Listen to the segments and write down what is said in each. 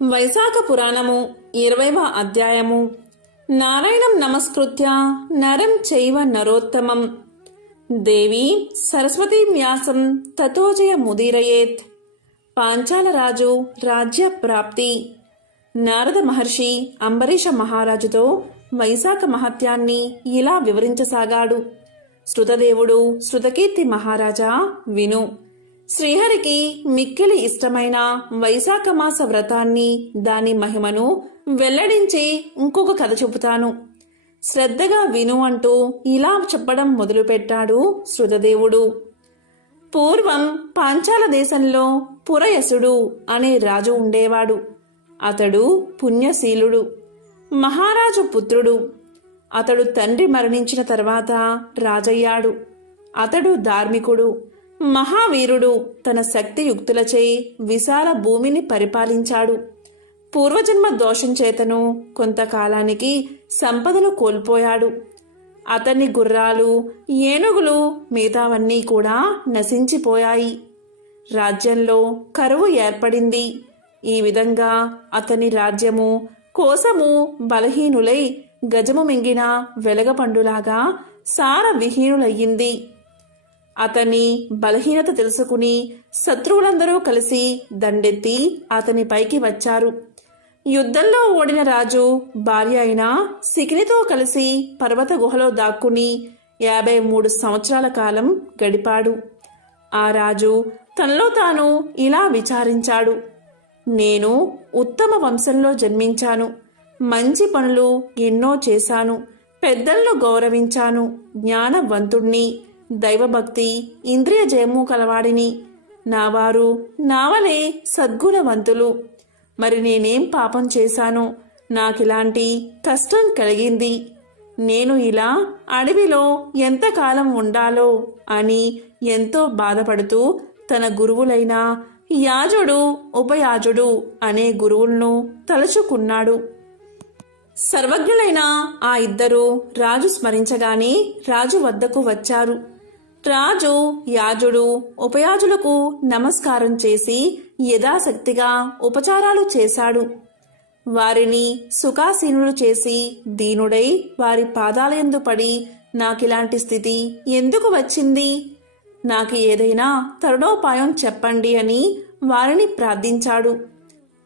వైశాఖ పురాణము 20వ అధ్యాయము. నారాయణం నమస్కృత్య నరం చైవ నరోత్తమం దేవీ సరస్వతీ వ్యాసం తతోజయ ముదీరయేత్. పాంచాల రాజు రాజ్య ప్రాప్తి. నారద మహర్షి అంబరీష మహారాజుతో వైశాఖ మహత్యాన్ని ఇలా వివరించసాగాడు. శృతదేవుడు శృతకీర్తి మహారాజా విను. శ్రీహరికి మిక్కిలి ఇష్టమైన వైశాఖ మాస వ్రతాన్ని, దాని మహిమను వెల్లడించి ఇంకొక కథ చెబుతాను, శ్రద్ధగా విను అంటూ ఇలా చెప్పడం మొదలుపెట్టాడు శృతదేవుడు. పూర్వం పాంచాల దేశంలో పురయసుడు అనే రాజు ఉండేవాడు. అతడు పుణ్యశీలుడు, మహారాజు పుత్రుడు. అతడు తండ్రి మరణించిన తర్వాత రాజయ్యాడు. అతడు ధార్మికుడు, మహావీరుడు. తన శక్తియుక్తులచే విశాల భూమిని పరిపాలించాడు. పూర్వజన్మ దోషం చేతను కొంతకాలానికి సంపదను కోల్పోయాడు. అతని గుర్రాలు, ఏనుగులు, మిగతావన్నీ కూడా నశించిపోయాయి. రాజ్యంలో కరువు ఏర్పడింది. ఈ విధంగా అతని రాజ్యము కోసము బలహీనులై గజము మింగిన వెలగపండులాగా సారవిహీనులయ్యింది. అతని బలహీనత తెలుసుకుని శత్రువులందరూ కలిసి దండెత్తి అతని పైకి వచ్చారు. యుద్ధంలో ఓడిన రాజు భార్య అయిన శిఖినితో కలిసి పర్వత గుహలో దాక్కుని 53 సంవత్సరాల కాలం గడిపాడు. ఆ రాజు తనలో తాను ఇలా విచారించాడు. నేను ఉత్తమ వంశంలో జన్మించాను, మంచి పనులు ఎన్నో చేశాను, పెద్దలను గౌరవించాను, జ్ఞానవంతుణ్ణి, దైవభక్తి, ఇంద్రియ జయము కలవాడిని. నావారు నావలే సద్గుణవంతులు. మరి నేనేం పాపం చేశాను, నాకిలాంటి కష్టం కలిగింది? నేను ఇలా అడవిలో ఎంతకాలం ఉండాలో అని ఎంతో బాధపడుతూ తన గురువులైన యాజుడు, ఉపయాజుడు అనే గురువులను తలుచుకున్నాడు. సర్వజ్ఞులైన ఆ ఇద్దరు రాజు స్మరించగానే రాజు వద్దకు వచ్చారు. రాజు యాజుడు ఉపయాజులకు నమస్కారం చేసి యథాశక్తిగా ఉపచారాలు చేశాడు. వారిని సుఖాసీనులు చేసి దీనుడై వారి పాదాలయందు పడి, నాకిలాంటి స్థితి ఎందుకు వచ్చింది, నాకు ఏదైనా తరుణోపాయం చెప్పండి అని వారిని ప్రార్థించాడు.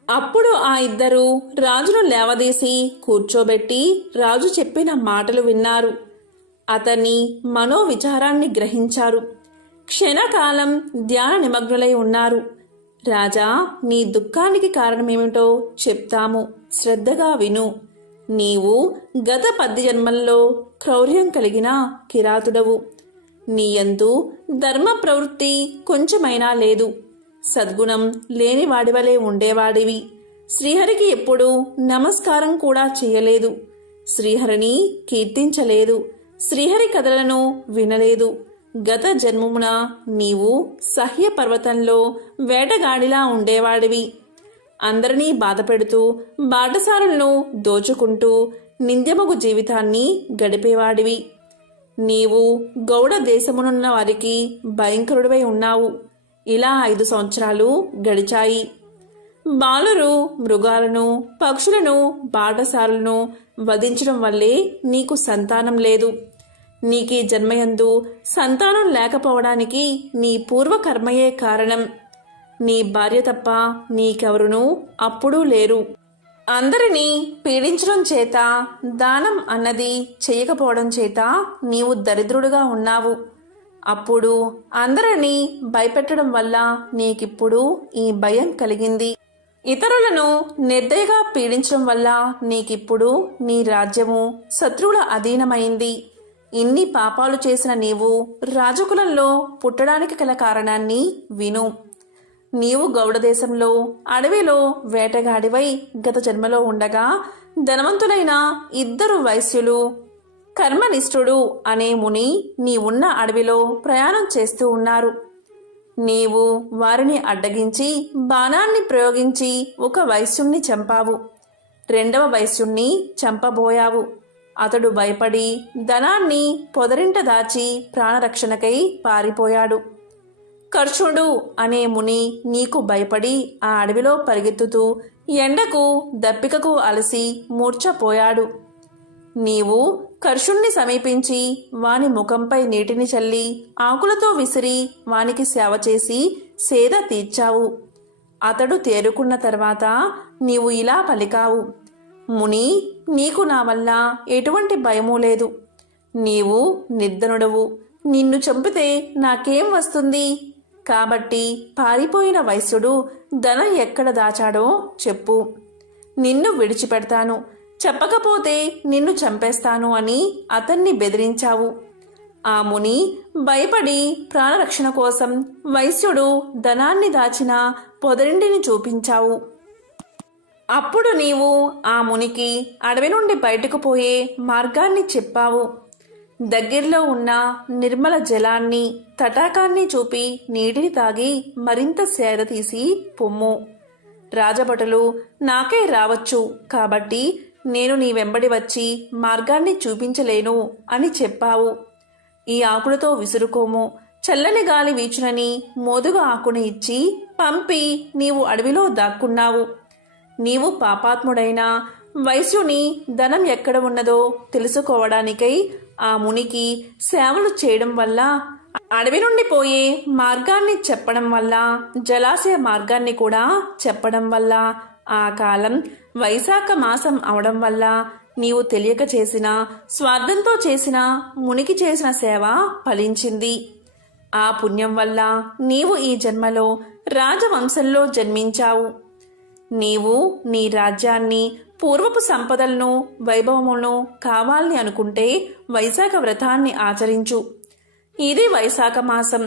అప్పుడు ఆ ఇద్దరు రాజును లేవదీసి కూర్చోబెట్టి రాజు చెప్పిన మాటలు విన్నారు. అతని మనోవిచారాన్ని గ్రహించారు. క్షణకాలం ధ్యాన నిమగ్నులై ఉన్నారు. రాజా, నీ దుఃఖానికి కారణమేమిటో చెప్తాము, శ్రద్ధగా విను. నీవు గత 10 జన్మల్లో క్రౌర్యం కలిగిన కిరాతుడవు. నీయందు ధర్మ ప్రవృత్తి కొంచెమైనా లేదు. సద్గుణం లేనివాడివలే ఉండేవాడివి. శ్రీహరికి ఎప్పుడూ నమస్కారం కూడా చేయలేదు. శ్రీహరిని కీర్తించలేదు. శ్రీహరి కథలను వినలేదు. గత జన్మమున నీవు సహ్య పర్వతంలో వేటగాడిలా ఉండేవాడివి. అందరినీ బాధపెడుతూ, బాటసారులను దోచుకుంటూ నింద్యమగు జీవితాన్ని గడిపేవాడివి. నీవు గౌడ దేశమునున్న వారికి భయంకరుడివై ఉన్నావు. ఇలా 5 సంవత్సరాలు గడిచాయి. బాలురు మృగాలను, పక్షులను, బాటసారులను వధించడం వల్లే నీకు సంతానం లేదు. నీకీ జన్మయందు సంతానం లేకపోవడానికి నీ పూర్వకర్మయే కారణం. నీ భార్య తప్ప నీకెవరునూ అప్పుడూ లేరు. అందరినీ పీడించడం చేత, దానం అన్నది చేయకపోవడం చేత నీవు దరిద్రుడుగా ఉన్నావు. అప్పుడు అందరినీ భయపెట్టడం వల్ల నీకిప్పుడు ఈ భయం కలిగింది. ఇతరులను నిర్దయగా పీడించడం వల్ల నీకిప్పుడు నీ రాజ్యము శత్రువుల అధీనమైంది. ఇన్ని పాపాలు చేసిన నీవు రాజకులంలో పుట్టడానికి గల కారణాన్ని విను. నీవు గౌడదేశంలో అడవిలో వేటగాడివై గత జన్మలో ఉండగా ధనవంతులైన 2 వైశ్యులు, కర్మనిష్ఠుడు అనే ముని నీ ఉన్న అడవిలో ప్రయాణం చేస్తూ ఉన్నారు. నీవు వారిని అడ్డగించి బాణాన్ని ప్రయోగించి ఒక వైశ్యుణ్ణి చంపావు. 2వ వైశ్యుణ్ణి చంపబోయావు. అతడు భయపడి ధనాన్ని పొదరింట దాచి ప్రాణరక్షణకై పారిపోయాడు. కర్షుడు అనే ముని నీకు భయపడి ఆ అడవిలో పరిగెత్తుతూ ఎండకు దప్పికకు అలసి మూర్ఛపోయాడు. నీవు కర్షుణ్ణి సమీపించి వాని ముఖంపై నీటిని చల్లి ఆకులతో విసిరి వానికి సేవ చేసి సేద తీర్చావు. అతడు తేరుకున్న తర్వాత నీవు ఇలా పలికావు, ముని, నీకు నా వల్ల ఎటువంటి భయమూ లేదు. నీవు నిర్ధనుడవు. నిన్ను చంపితే నాకేం వస్తుంది? కాబట్టి పారిపోయిన వైశ్యుడు ధనం ఎక్కడ దాచాడో చెప్పు, నిన్ను విడిచిపెడతాను. చెప్పకపోతే నిన్ను చంపేస్తాను అని అతన్ని బెదిరించావు. ఆ ముని భయపడి ప్రాణరక్షణ కోసం వైశ్యుడు ధనాన్ని దాచిన పొదరింటిని చూపించావు. అప్పుడు నీవు ఆ మునికి అడవి నుండి బయటకు పోయే మార్గాన్ని చెప్పావు. దగ్గరలో ఉన్న నిర్మల జలాన్ని, తటాకాన్ని చూపి నీటిని తాగి మరింత సేద తీసి పొమ్ము. రాజభటులు నాకే రావచ్చు, కాబట్టి నేను నీ వెంబడి వచ్చి మార్గాన్ని చూపించలేను అని చెప్పావు. ఈ ఆకులతో విసురుకోము, చల్లని గాలి వీచునని మోదుగా ఆకుని ఇచ్చి పంపి నీవు అడవిలో దాక్కున్నావు. నీవు పాపాత్ముడైన వైశ్యుని ధనం ఎక్కడ ఉన్నదో తెలుసుకోవడానికై ఆ మునికి సేవలు చేయడం వల్ల, అడవి నుండి పోయే మార్గాన్ని చెప్పడం వల్ల, జలాశయ మార్గాన్ని కూడా చెప్పడం వల్ల, ఆ కాలం వైశాఖ మాసం అవడం వల్ల నీవు తెలియక చేసిన, స్వార్థంతో చేసిన మునికి చేసిన సేవ ఫలించింది. ఆ పుణ్యం వల్ల నీవు ఈ జన్మలో రాజవంశంలో జన్మించావు. నీవు నీ రాజ్యాన్ని, పూర్వపు సంపదలను, వైభవములను కావాలని అనుకుంటే వైశాఖ వ్రతాన్ని ఆచరించు. ఇది వైశాఖ మాసం.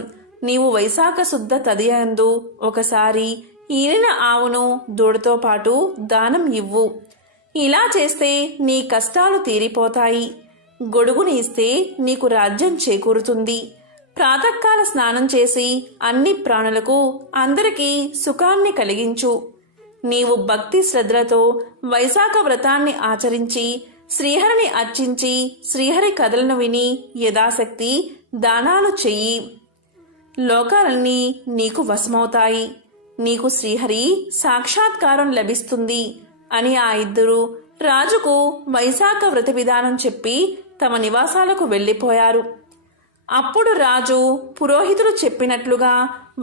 నీవు వైశాఖ శుద్ధ తదియందు ఒకసారి ఈరిన ఆవును దూడతో పాటు దానం ఇవ్వు. ఇలా చేస్తే నీ కష్టాలు తీరిపోతాయి. గొడుగుని ఇస్తే నీకు రాజ్యం చేకూరుతుంది. ప్రాతకాల స్నానం చేసి అన్ని ప్రాణులకు, అందరికీ సుఖాన్ని కలిగించు. నీవు భక్తి శ్రద్ధలతో వైశాఖ వ్రతాన్ని ఆచరించి శ్రీహరిని అర్చించి శ్రీహరి కథలను విని యథాశక్తి దానాలు చెయ్యి. లోకాలన్నీ నీకు వశమవుతాయి. నీకు శ్రీహరి సాక్షాత్కారం లభిస్తుంది అని ఆ ఇద్దరు రాజుకు వైశాఖ వ్రత విధానం చెప్పి తమ నివాసాలకు వెళ్ళిపోయారు. అప్పుడు రాజు పురోహితులు చెప్పినట్లుగా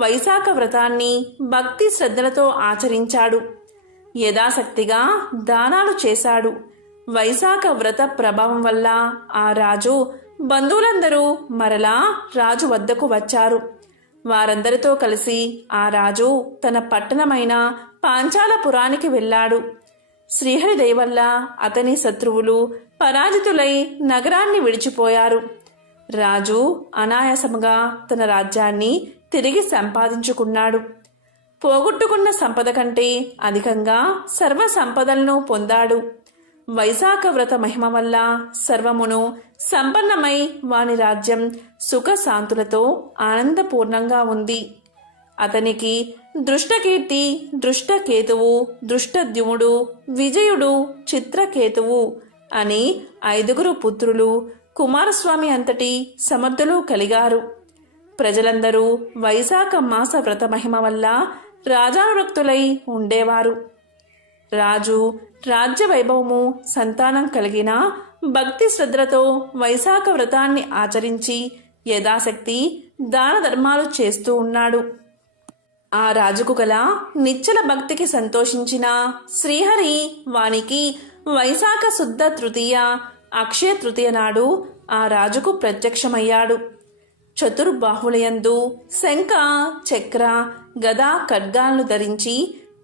వైశాఖ వ్రతాన్ని భక్తి శ్రద్ధలతో ఆచరించాడు. యథాశక్తిగా దానాలు చేశాడు. వైశాఖ వ్రత ప్రభావం వల్ల ఆ రాజు బంధువులందరూ మరలా రాజు వద్దకు వచ్చారు. వారందరితో కలిసి ఆ రాజు తన పట్టణమైన పాంచాలపురానికి వెళ్ళాడు. శ్రీహరి దయ వల్ల అతని శత్రువులు పరాజితులై నగరాన్ని విడిచిపోయారు. రాజు అనాయాసముగా తన రాజ్యాన్ని తిరిగి సంపాదించుకున్నాడు. పోగొట్టుకున్న సంపద కంటే అధికంగా సర్వ సంపదలను పొందాడు. వైశాఖ వ్రత మహిమ వల్ల సర్వమును సంపన్నమై వాని రాజ్యం సుఖశాంతులతో ఆనందపూర్ణంగా ఉంది. అతనికి దృష్టకీర్తి, దృష్టకేతువు, దృష్టద్యుముడు, విజయుడు, చిత్రకేతువు అని 5 పుత్రులు, కుమారస్వామి అంతటి సమర్థులు కలిగారు. ప్రజలందరూ వైశాఖ మాస వ్రత మహిమ వల్ల రాజానురక్తులై ఉండేవారు. రాజు రాజ్య వైభవము, సంతానం కలిగిన భక్తి శ్రద్ధలతో వైశాఖ వ్రతాన్ని ఆచరించి యథాశక్తి దాన ధర్మాలు చేస్తూ ఉన్నాడు. ఆ రాజుకు గల నిశ్చల భక్తికి సంతోషించిన శ్రీహరి వానికి వైశాఖ శుద్ధ తృతీయ, అక్షయ తృతీయ నాడు ఆ రాజుకు ప్రత్యక్షమయ్యాడు. చతుర్బాహులయందు శంఖ, చక్ర, గద, ఖడ్గాలను ధరించి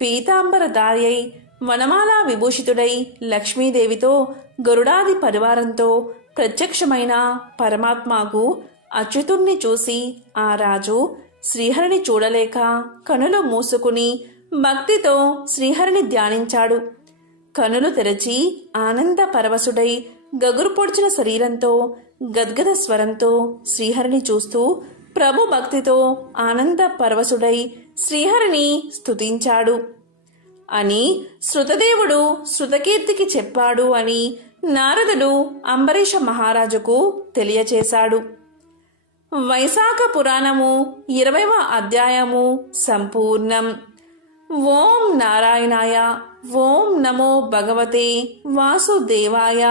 పీతాంబరధారి అయి వనమాల విభూషితుడై లక్ష్మీదేవితో గరుడాది పరివారంతో ప్రత్యక్షమైన పరమాత్మకు అచ్యుతుణ్ణి చూసి ఆ రాజు శ్రీహరిని చూడలేక కనులు మూసుకుని భక్తితో శ్రీహరిని ధ్యానించాడు. కనులు తెరచి ఆనంద పరవశుడై గగురు పొడిచిన శరీరంతో గద్గద స్వరంతో శ్రీహరిని చూస్తూ ప్రభు భక్తితో ఆనంద పరవశుడై శ్రీహరిని స్తుతించాడు అని శృతదేవుడు శృతకీర్తికి చెప్పాడు అని నారదుడు అంబరీష మహారాజుకు తెలియచేశాడు. వైశాఖ పురాణము 20వ అధ్యాయము సంపూర్ణం. ఓం నారాయణాయ. ఓం నమో భగవతే వాసుదేవాయ.